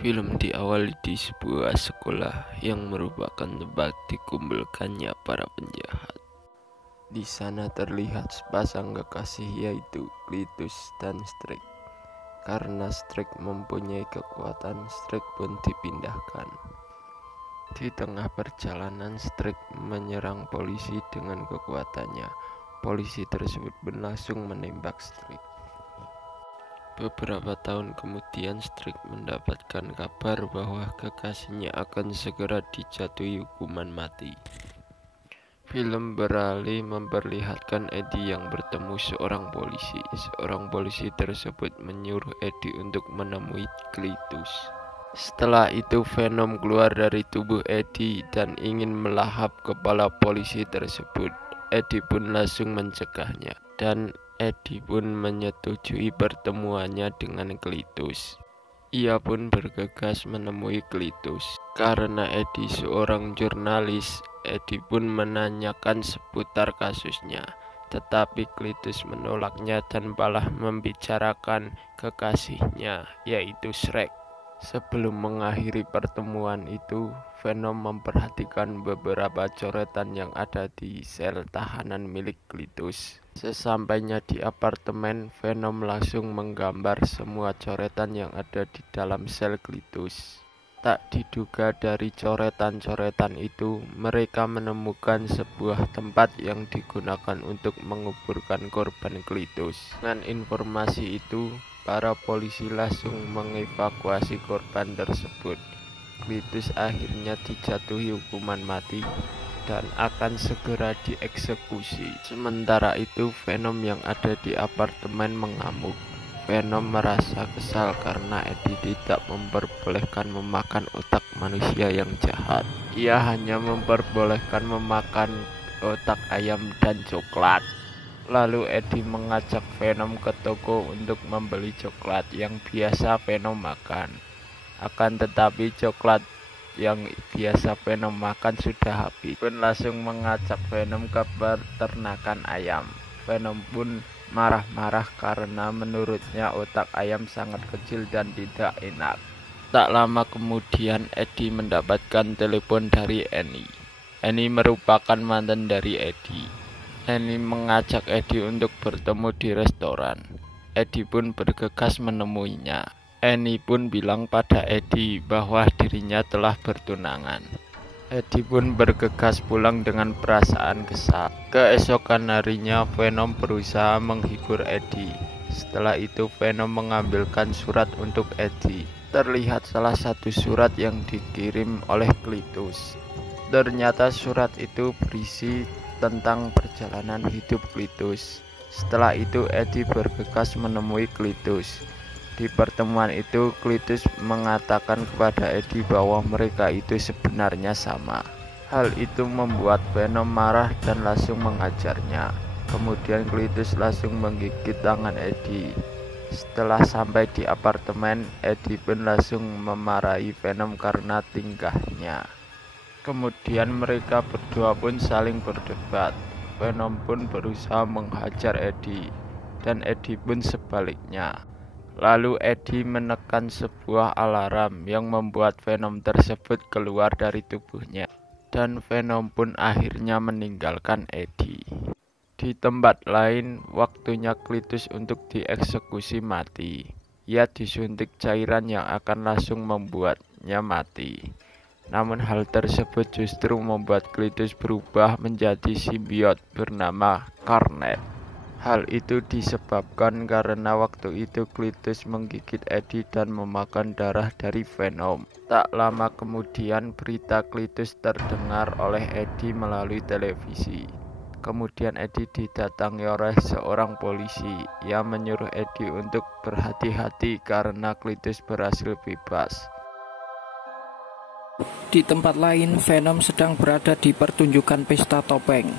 Film diawali di sebuah sekolah yang merupakan tempat dikumpulkannya para penjahat. Di sana terlihat sepasang kekasih yaitu Cletus dan Strike. Karena Strike mempunyai kekuatan, Strike pun dipindahkan. Di tengah perjalanan, Strike menyerang polisi dengan kekuatannya. Polisi tersebut pun langsung menembak Strike. Beberapa tahun kemudian, Strike mendapatkan kabar bahwa kekasihnya akan segera dijatuhi hukuman mati. Film beralih memperlihatkan Eddie yang bertemu seorang polisi. Seorang polisi tersebut menyuruh Eddie untuk menemui Cletus. Setelah itu, Venom keluar dari tubuh Eddie dan ingin melahap kepala polisi tersebut. Eddie pun langsung mencegahnya, dan Eddie pun menyetujui pertemuannya dengan Cletus. Ia pun bergegas menemui Cletus. Karena Eddie seorang jurnalis, Eddie pun menanyakan seputar kasusnya. Tetapi Cletus menolaknya dan malah membicarakan kekasihnya, yaitu Shrek. Sebelum mengakhiri pertemuan itu, Venom memperhatikan beberapa coretan yang ada di sel tahanan milik Cletus. Sesampainya di apartemen, Venom langsung menggambar semua coretan yang ada di dalam sel Cletus. Tak diduga dari coretan-coretan itu, mereka menemukan sebuah tempat yang digunakan untuk menguburkan korban Cletus. Dengan informasi itu, para polisi langsung mengevakuasi korban tersebut. Cletus akhirnya dijatuhi hukuman mati dan akan segera dieksekusi. Sementara itu, Venom yang ada di apartemen mengamuk. Venom merasa kesal karena Eddie tidak memperbolehkan memakan otak manusia yang jahat. Ia hanya memperbolehkan memakan otak ayam dan coklat. Lalu Eddie mengajak Venom ke toko untuk membeli coklat yang biasa Venom makan. Akan tetapi coklat yang biasa Venom makan sudah habis. Pun langsung mengajak Venom ke peternakan ayam. Venom pun marah-marah karena menurutnya otak ayam sangat kecil dan tidak enak. Tak lama kemudian Eddie mendapatkan telepon dari Annie. Annie merupakan mantan dari Eddie. Annie mengajak Eddie untuk bertemu di restoran. Eddie pun bergegas menemuinya. Annie pun bilang pada Eddie bahwa dirinya telah bertunangan. Eddie pun bergegas pulang dengan perasaan kesal. Keesokan harinya, Venom berusaha menghibur Eddie. Setelah itu, Venom mengambilkan surat untuk Eddie. Terlihat salah satu surat yang dikirim oleh Cletus. Ternyata surat itu berisi tentang perjalanan hidup Cletus. Setelah itu, Eddie bergegas menemui Cletus. Di pertemuan itu, Cletus mengatakan kepada Eddie bahwa mereka itu sebenarnya sama. Hal itu membuat Venom marah dan langsung mengajarnya. Kemudian Cletus langsung menggigit tangan Eddie. Setelah sampai di apartemen, Eddie pun langsung memarahi Venom karena tingkahnya. Kemudian mereka berdua pun saling berdebat. Venom pun berusaha menghajar Eddie, dan Eddie pun sebaliknya. Lalu Eddie menekan sebuah alarm yang membuat Venom tersebut keluar dari tubuhnya, dan Venom pun akhirnya meninggalkan Eddie. Di tempat lain, waktunya Cletus untuk dieksekusi mati. Ia disuntik cairan yang akan langsung membuatnya mati. Namun hal tersebut justru membuat Cletus berubah menjadi simbiot bernama Carnage. Hal itu disebabkan karena waktu itu Cletus menggigit Eddie dan memakan darah dari Venom. Tak lama kemudian berita Cletus terdengar oleh Eddie melalui televisi. Kemudian Eddie didatangi oleh seorang polisi yang menyuruh Eddie untuk berhati-hati karena Cletus berhasil bebas. Di tempat lain, Venom sedang berada di pertunjukan pesta topeng.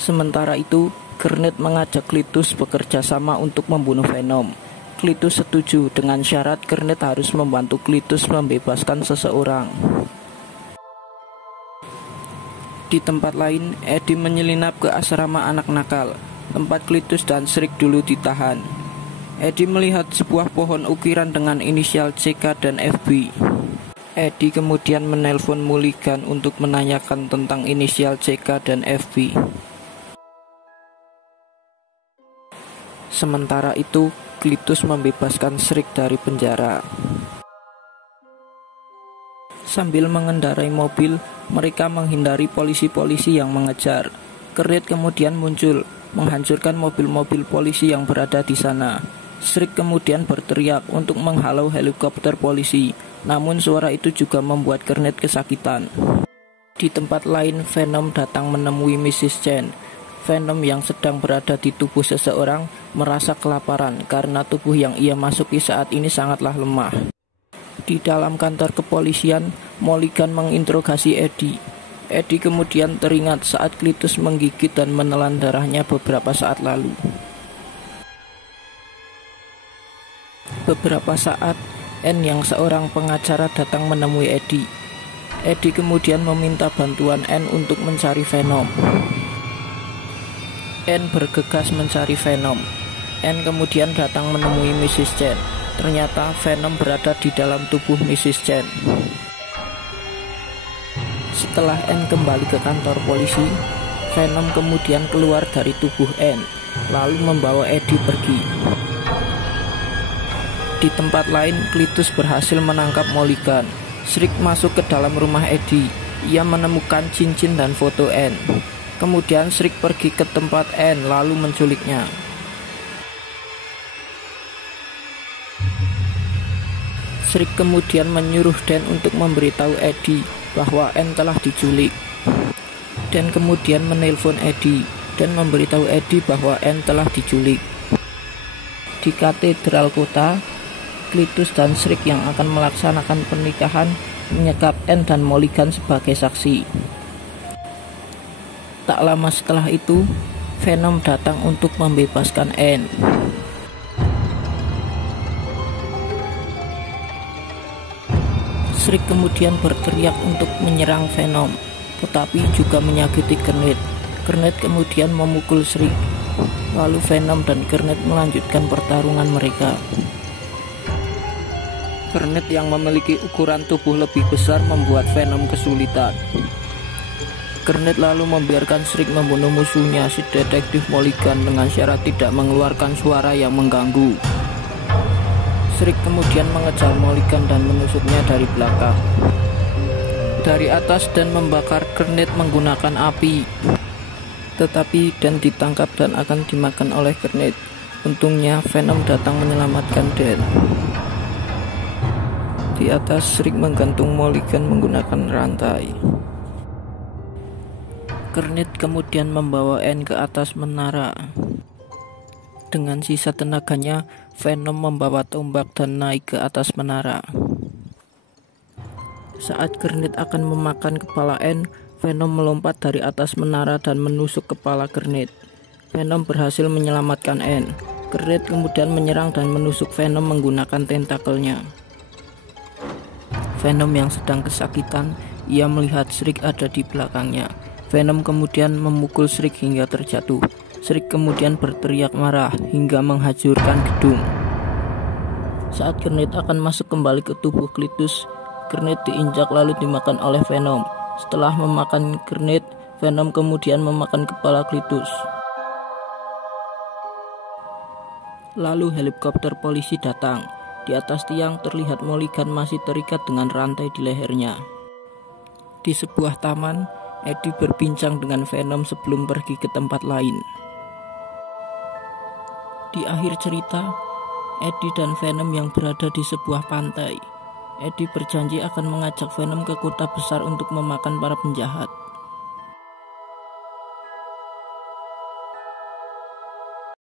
Sementara itu, Garnet mengajak Cletus bekerja sama untuk membunuh Venom. Cletus setuju dengan syarat Garnet harus membantu Cletus membebaskan seseorang. Di tempat lain, Eddie menyelinap ke asrama anak nakal, tempat Cletus dan Shriek dulu ditahan. Eddie melihat sebuah pohon ukiran dengan inisial CK dan FB. Eddie kemudian menelpon Mulligan untuk menanyakan tentang inisial CK dan FB. Sementara itu, Cletus membebaskan Shriek dari penjara. Sambil mengendarai mobil, mereka menghindari polisi-polisi yang mengejar. Kernet kemudian muncul, menghancurkan mobil-mobil polisi yang berada di sana. Shriek kemudian berteriak untuk menghalau helikopter polisi, namun suara itu juga membuat Kernet kesakitan. Di tempat lain, Venom datang menemui Mrs. Chen. Venom yang sedang berada di tubuh seseorang merasa kelaparan karena tubuh yang ia masuki saat ini sangatlah lemah. Di dalam kantor kepolisian, Mulligan menginterogasi Eddie. Eddie kemudian teringat saat Cletus menggigit dan menelan darahnya beberapa saat lalu. Beberapa saat, Anne yang seorang pengacara datang menemui Eddie. Eddie kemudian meminta bantuan Anne untuk mencari Venom. Anne bergegas mencari Venom. Anne kemudian datang menemui Mrs. Chen. Ternyata Venom berada di dalam tubuh Mrs. Chen. Setelah Anne kembali ke kantor polisi, Venom kemudian keluar dari tubuh Anne, lalu membawa Eddie pergi. Di tempat lain, Cletus berhasil menangkap Mulligan. Shriek masuk ke dalam rumah Eddie. Ia menemukan cincin dan foto Anne. Kemudian Shriek pergi ke tempat Anne lalu menculiknya. Shriek kemudian menyuruh Dan untuk memberitahu Eddie bahwa Anne telah diculik. Dan kemudian menelpon Eddie dan memberitahu Eddie bahwa Anne telah diculik. Di katedral kota, Cletus dan Shriek yang akan melaksanakan pernikahan menyekap Anne dan Mulligan sebagai saksi. Tak lama setelah itu, Venom datang untuk membebaskan Anne. Shriek kemudian berteriak untuk menyerang Venom, tetapi juga menyakiti Kernet. Kernet kemudian memukul Shriek. Lalu Venom dan Kernet melanjutkan pertarungan mereka. Kernet yang memiliki ukuran tubuh lebih besar membuat Venom kesulitan. Kernet lalu membiarkan Shriek membunuh musuhnya, si detektif Mulligan, dengan syarat tidak mengeluarkan suara yang mengganggu. Shriek kemudian mengejar Mulligan dan menusuknya dari belakang. Dari atas Dan membakar Kernet menggunakan api. Tetapi Dan ditangkap dan akan dimakan oleh Kernet. Untungnya Venom datang menyelamatkan Dan. Di atas, Shriek menggantung Mulligan menggunakan rantai. Kernet kemudian membawa Anne ke atas menara. Dengan sisa tenaganya, Venom membawa tombak dan naik ke atas menara. Saat Kernet akan memakan kepala Anne, Venom melompat dari atas menara dan menusuk kepala Kernet. Venom berhasil menyelamatkan Anne. Kernet kemudian menyerang dan menusuk Venom menggunakan tentakelnya. Venom yang sedang kesakitan, ia melihat Shriek ada di belakangnya. Venom kemudian memukul Shriek hingga terjatuh. Shriek kemudian berteriak marah hingga menghancurkan gedung. Saat Kernet akan masuk kembali ke tubuh Cletus, Kernet diinjak lalu dimakan oleh Venom. Setelah memakan Kernet, Venom kemudian memakan kepala Cletus. Lalu helikopter polisi datang. Di atas tiang terlihat Mulligan masih terikat dengan rantai di lehernya. Di sebuah taman, Eddie berbincang dengan Venom sebelum pergi ke tempat lain. Di akhir cerita, Eddie dan Venom yang berada di sebuah pantai. Eddie berjanji akan mengajak Venom ke kota besar untuk memakan para penjahat.